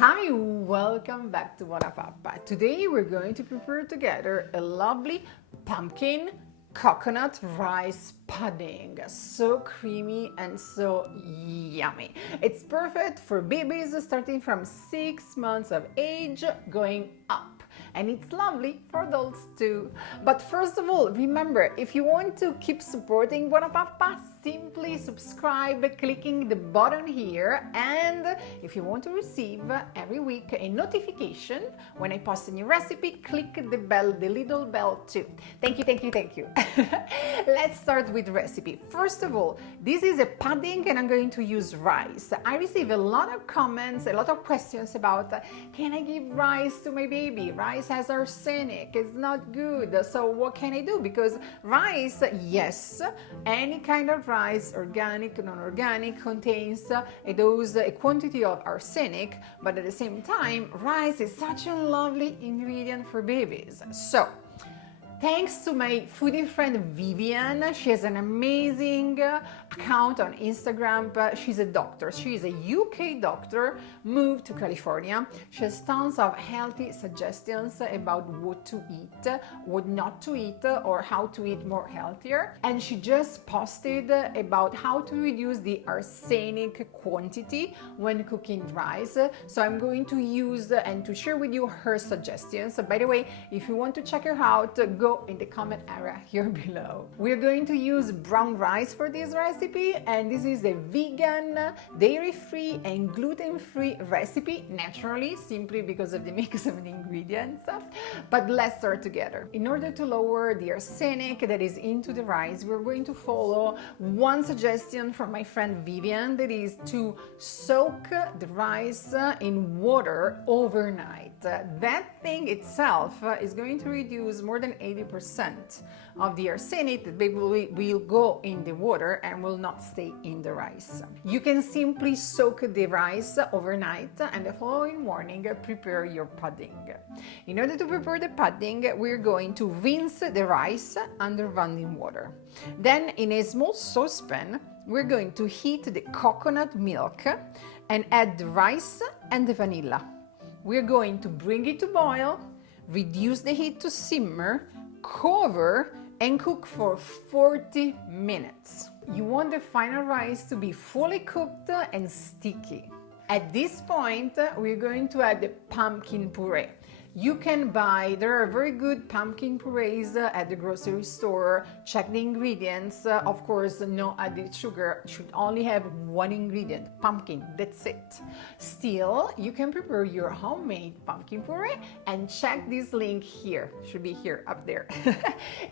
Hi, welcome back to BUONAPAPPA. Today we're going to prepare together a lovely pumpkin coconut rice pudding. So creamy and so yummy. It's perfect for babies starting from 6 months of age going up. And it's lovely for adults too. But first of all, remember, if you want to keep supporting BUONAPAPPA, simply subscribe clicking the button here, and if you want to receive every week a notification when I post a new recipe, click the bell, the little bell too. Thank you, thank you, thank you. Let's start with recipe. First of all, this is a pudding and I'm going to use rice. I receive a lot of comments, a lot of questions about can I give rice to my baby? Rice has arsenic, it's not good. So what can I do? Because rice, yes, any kind of rice, organic, non-organic, contains a quantity of arsenic, but at the same time, rice is such a lovely ingredient for babies. So, thanks to my foodie friend Vivian, she has an amazing account on Instagram. She's a doctor. She is a UK doctor, moved to California. She has tons of healthy suggestions about what to eat, what not to eat, or how to eat more healthier. And she just posted about how to reduce the arsenic quantity when cooking rice. So I'm going to use and to share with you her suggestions. By the way, if you want to check her out, go in the comment area here below. We're going to use brown rice for this recipe, and this is a vegan, dairy-free and gluten-free recipe, naturally, simply because of the mix of the ingredients. But let's start together. In order to lower the arsenic that is into the rice, we're going to follow one suggestion from my friend Vivian, that is to soak the rice in water overnight. That thing itself is going to reduce more than 80% of the arsenic that will go in the water and will not stay in the rice. You can simply soak the rice overnight and the following morning prepare your pudding. In order to prepare the pudding, we're going to rinse the rice under running water. Then in a small saucepan, we're going to heat the coconut milk and add the rice and the vanilla. We're going to bring it to boil, reduce the heat to simmer, cover, and cook for 40 minutes. You want the final rice to be fully cooked and sticky. At this point, we're going to add the pumpkin puree. You can buy, there are very good pumpkin purees at the grocery store. Check the ingredients. Of course, no added sugar. Should only have one ingredient, pumpkin, that's it. Still, you can prepare your homemade pumpkin puree and check this link here. Should be here, up there.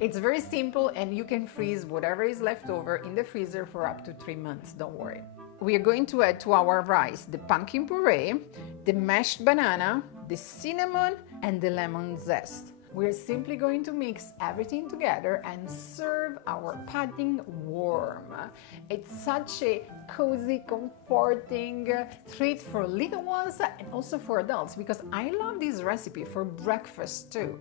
It's very simple and you can freeze whatever is left over in the freezer for up to 3 months, don't worry. We are going to add to our rice the pumpkin puree, the mashed banana, the cinnamon, and the lemon zest. We're simply going to mix everything together and serve our pudding warm. It's such a cozy, comforting treat for little ones and also for adults, because I love this recipe for breakfast too.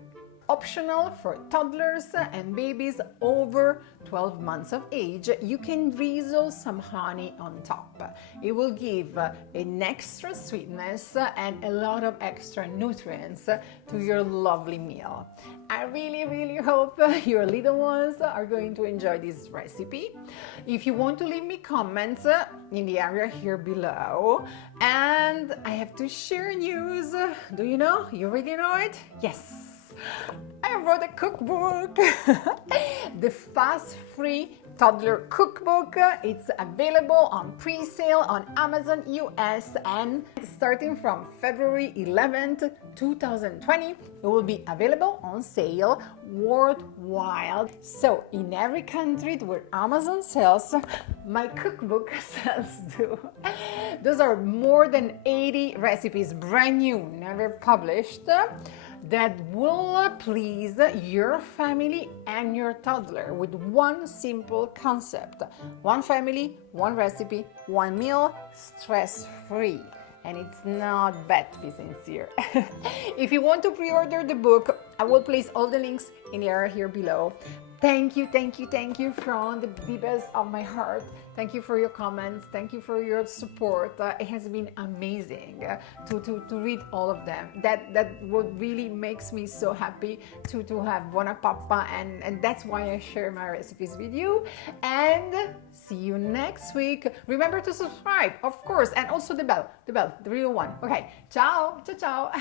Optional for toddlers and babies over 12 months of age, you can drizzle some honey on top. It will give an extra sweetness and a lot of extra nutrients to your lovely meal. I really hope your little ones are going to enjoy this recipe. If you want to leave me comments in the area here below, and I have to share news. Do you know? You already know it? Yes! I wrote a cookbook, the Fuss-Free Toddler Cookbook. It's available on pre-sale on Amazon US, and starting from February 11th, 2020, it will be available on sale worldwide. So in every country where Amazon sells, my cookbook sells too. Those are more than 80 recipes, brand new, never published, that will please your family and your toddler with one simple concept. One family, one recipe, one meal, stress-free. And it's not bad to be sincere. If you want to pre-order the book, I will place all the links in the area here below. Thank you from the deepest of my heart. Thank you for your comments. Thank you for your support. It has been amazing to read all of them. That what really makes me so happy to have Buonapappa, and that's why I share my recipes with you. And see you next week. Remember to subscribe, of course, and also the bell, the real one. Okay, ciao, ciao, ciao.